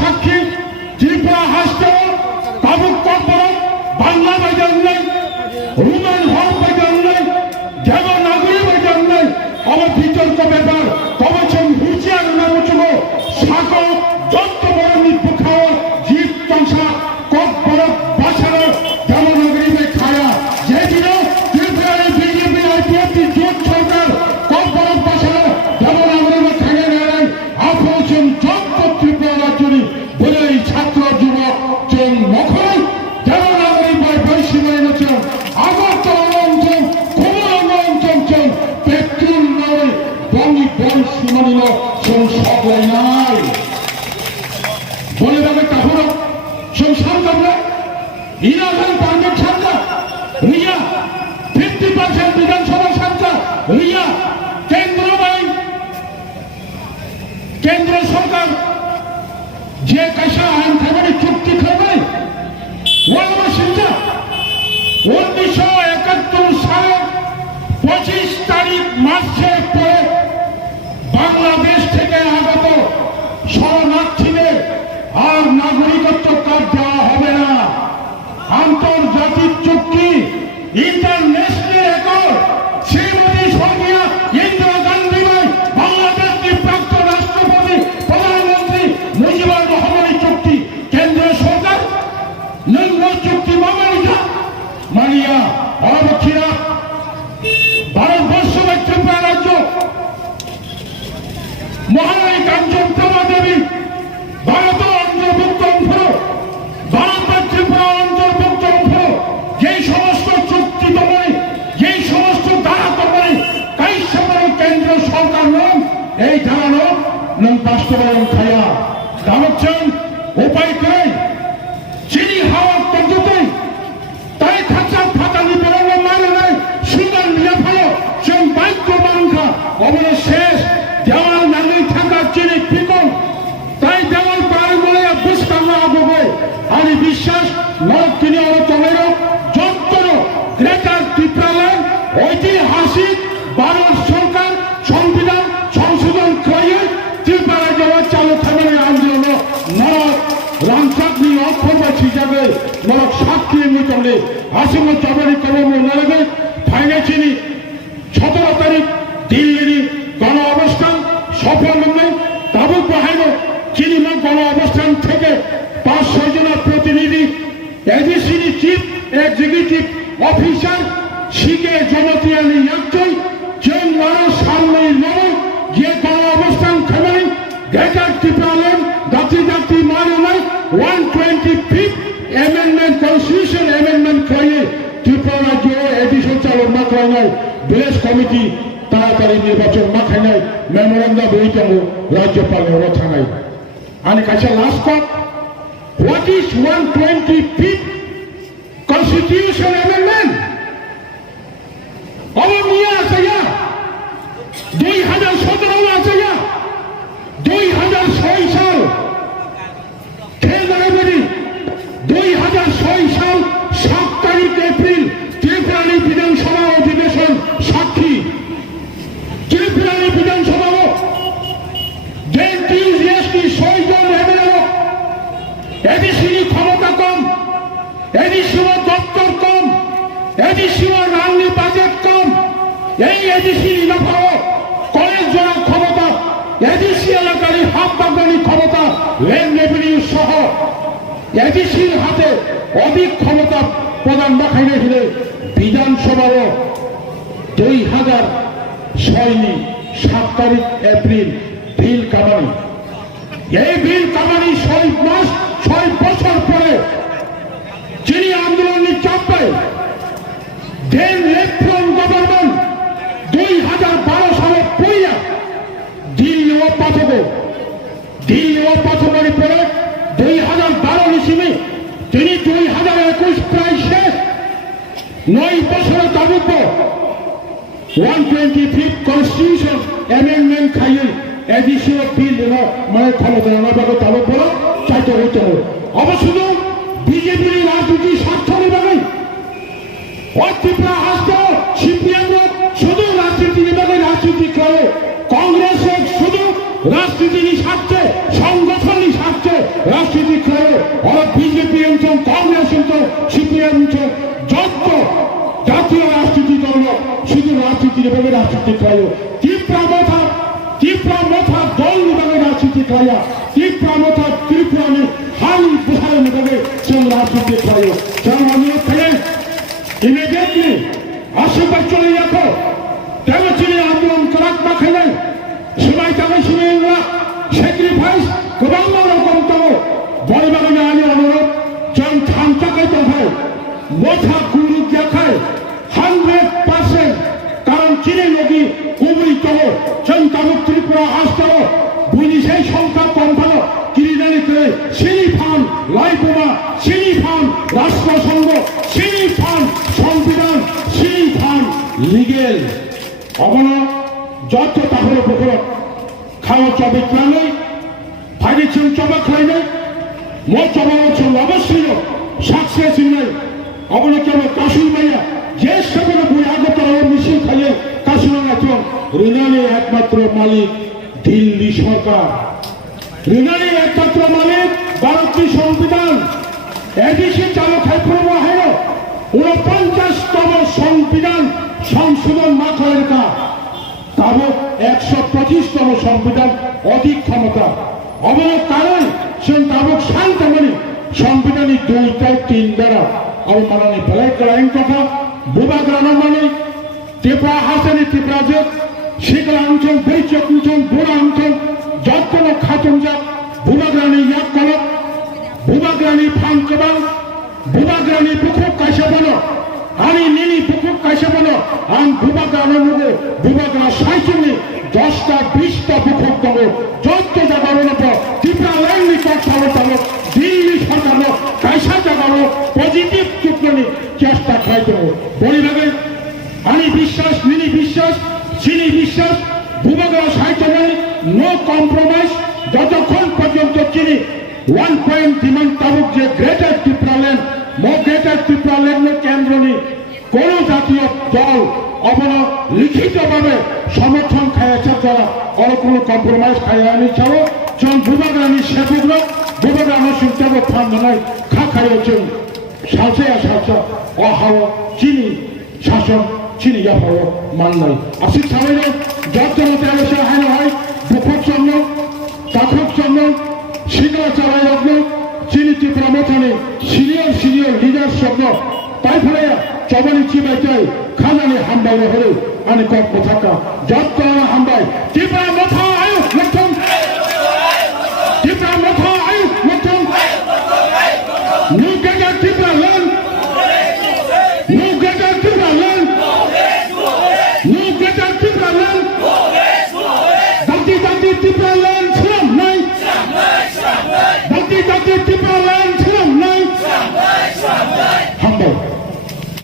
সাক্ষী ত্রিপুরা হাসতে কাবুক কর্পোর বাংলা বাজার নেই রুমেন হক বাজার নেই দেবনাগরী বাজার নেই আমার বিতর্ক ব্যাপার তবচন হুচিয়ার নামচুগ সাক যত বড় নিপুখাও জীব তংসা কক বড় বাসার দেবনাগরী মে খায়া যে দিন ত্রিপুরার বিজেপি আইপিএফটি জোট সরকার কক বড় বাসার দেবনাগরী মে খায়া নেন আপন যত ত্রিপুরা রাজ্যনি বলে ছাত্র যুবক জন মখন দেবনাগরী বাই বৈশিমাই নচন আগরতলা অঞ্চল কুমারঙ্গ অঞ্চল পেট্রোল নয় বঙ্গি বন সীমানিল সংসদ নাই বলে দেবে তাহলে সংসার করবে ইরান পারমিট সরকার রিয়া 50% বিধানসভা সরকার রিয়া কেন্দ্র সরকার যে কাশা আইন থাকবে চুক্তি করবে ওয়ালমা সিংহা 1971 সালের 25 তারিখ মার্চের পরে বাংলাদেশ থেকে আগত শরণার্থীদের আর নাগরিকত্ব কার্ড দেওয়া হবে না আন্তর্জাতিক চুক্তি ইন্টারন্যাশনাল অ্যাকর্ড শ্রীমতী স্বর্গীয় ইন্দিরা গান্ধী বাংলাদেশের প্রাক্তন রাষ্ট্রপতি প্রধানমন্ত্রী মুজিবুর রহমানের চুক্তি কেন্দ্র সরকার নিম্ন চুক্তি মানিয়া অবক্ষীরা ভারতবর্ষ ত্রিপুরা রাজ্য মহারানী কাঞ্চন প্রভা দেবী ভারত অন্তর্ভুক্ত অংশ ভারত ত্রিপুরা অন্তর্ভুক্ত অংশ যেই সমস্ত চুক্তি তমে যেই সমস্ত ধারা তমে তাই সময় কেন্দ্র সরকার নন এই ধারানো নন বাস্তবায়ন খায়া দামচ্ছেন উপায় করে চিনি হাওয়ার পদ্ধতি তাই খাঁচা ফাটালি বেরোনো মানে নাই সুন্দর নিয়ে ফেলো সেই বাক্য বাংলা অবলে শেষ দেওয়াল নাগরিক থাকার চিনি পিকল তাই দেওয়াল পার বলে বুঝতাম না আবহে আমি বিশ্বাস নয় তিনি অবতমের যন্ত্র গ্রেটার ত্রিপুরাল্যান্ড ঐতিহাসিক ভারত সরকার সংবিধান সংশোধন করে ত্রিপুরা যাওয়ার চালু থাকবে আন্দোলন নরক রামচাঁদনি অক্ষরবাস হিসাবে নরক সাক্ষী মিটলে আসন্ন চবরি কর্ম নরকে ফাইনেছিনি 17 তারিখ দিল্লির গণ অবস্থান সফল নয় তাবুক বাহিনী চিনিমা গণ অবস্থান থেকে 5-6 জনের প্রতিনিধি এডিসিনি চিফ এক্সিকিউটিভ অফিসার শিখে জনতিয়ানি একজন জন মানুষ সামনে লড়াই যে গণ অবস্থান খেলেন গ্রেটার ত্রিপুরাল্যান্ড জাতি মানে নাই 125th অ্যামেন্ডমেন্ট কনস্টিটিউশন অ্যামেন্ডমেন্ট করে ত্রিপুরা রাজ্য এডিশন চালু না করে নাই ভিলেজ কমিটি তাড়াতাড়ি নির্বাচন না খায় নাই মেমোরান্ডাম বইতে রাজ্যপালের কথা নাই आणि कशा लास्ट का what is 125th constitution amendment और मिया आया 2017 आया 2006 साल फेब्रुआरी 2006 साल 7 तारीख एप्रिल त्रिपुरानी विधानसभा अधिवेशन साक्षी त्रिपुरानी विधानसभा এডিসির ক্ষমতা কম এডিসির দপ্তর কম এডিসির রান্নি বাজেট কম এই এডিসির ইলাকাও কলেজ জোড়া ক্ষমতা এডিসি এলাকার হাত বাগানি ক্ষমতা ল্যান্ড রেভিনিউ সহ এডিসির হাতে অধিক ক্ষমতা প্রদান দেখাই রেখে বিধানসভাও 2006 7 তারিখ এপ্রিল বিল কামানি এই বিল কামানি 6 মাস 6 বছর পরে যিনি আন্দোলনের চাপে দেন লেফট্রন গভর্নমেন্ট 2012 সালে পইয়া দিল্লি ও পাথরের পরে 2012 ইসিমে তিনি 2021 প্রায় শেষ 9 বছরের দাবিত্ব 125th কনস্টিটিউশন অ্যামেন্ডমেন্ট খাইয়ে এডিশনাল বিল মানে ক্ষমতা নেওয়ার তালব বলো চাইতে হইতে হবে অবশ্য বিজেপির রাজনীতি স্বার্থ নিবে ত্রিপুরা হাসতে সিপিএম শুধু রাজনীতি বিভাগে রাজনীতি করে কংগ্রেস শুধু রাজনীতির স্বার্থে সংগঠনের স্বার্থে titrayo Tipra motha dol nibaga rachi titraya Tipra motha Tripurani hali buhai nibaga sing rachi titrayo Chang অনুরোধ করে immediately আশীর্বাদ চলে যাবো তেমন চিনি আন্দোলন করাক মাখাইলে সবাই তাকে শুনে স্যাক্রিফাইস গোবাং রকম তবে বড়বাগানে আনি অনুরোধ জন থামটাকে তো হয় মথা গুরু দেখায় 100% কারণ চিনি লগি কুবুরি তবে জন তাবুক ত্রিপুরা আসতে বুঝি সেই সংখ্যা কম ভালো কিরিদানি করে সিনি ফান লাইবোমা সিনি ফান রাষ্ট্রসংঘ সিনি ফান সংবিধান সিনি ফান লিগেল অবন যত তাহলে পুকুর খাওয়া চবে ক্লানে ফাইনেছেন চবা খাইনে মো চবা হচ্ছে অবশ্যই সাকসেস নেই অবন চবে কাশুই মাইয়া যে সবরে বই আগত মিছিল খাইয়ে কাশুনা আছেন ঋণালী একমাত্র মালিক দিল্লি সরকার ঋণালী একমাত্র মালিক ভারতীয় সংবিধান এডিসি চালক প্রবহ 49তম সংবিধান সংশোধন না করার তাবো 125তম সংবিধান অধিক ক্ষমতা অবরোধ কারণ সে তাবক শান্তমণি সংবিধানী 2-3 দ্বারা অবমাননী ফেলাই করাইন কথা বুবাগ্রানো মানে ত্রিপুরা হাসানি ত্রিপুরাজে শিকলা অঞ্চল বৈচক অঞ্চল বুড়া অঞ্চল যত্ন খাতুন যাক বুবাগ্রানি ইয়াক কলক বুবাগ্রানি ফাঙ্কবাং বুবাগ্রানি পুকুক কাইসা বলো আনি নিনি পুকুক কাইসা বলো আম বুবাগ্রানো মুগো বুবাগ্রা সাইচুনি 10টা 20টা পুকুক দেবো যত জাগানো নেবো ত্রিপুরা ল্যান্ড নিকট চালো দিল্লি সরকার কাইসা জাগানো পজিটিভ চুক্তি চেষ্টা খাই দেবো বলিভাগে আনি বিশ্বাস নিনি বিশ্বাস চিনি বিশ্বাস ভূভাগা সাহিত্য নো কম্প্রোমাইজ যতক্ষণ পর্যন্ত চিনি 1 পয়েন্ট ডিমান্ড তাবুক যে গ্রেটার ত্রিপুরাল্যান্ড গ্রেটার ত্রিপুরাল্যান্ডের কেন্দ্র নি কোন জাতীয় দল অবন লিখিতভাবে সমর্থন খাইছে যারা আর কোনো কম্প্রোমাইজ খাইয়ানি চাও জন ভূভাগানি সেবুগ্র ভূভাগানো শুনতেব ফান্ড নাই খাইছেন সালসে সালসা অহাও চিনি শাসন চিনি যাবো মান নাই আসি সামনে যত্নতে অবশ্যই হানো হয় দুঃখক জন্য কাঠক জন্য শিকলা চালাই লগ্ন চিনি ত্রিপুরা মথানে সিনিয়র লিডার শব্দ তাই ফলে চবানি চিবাইতে খাজানি হামবাই হলে আমি কম থাকা যত্ন হামবাই ত্রিপুরা মথা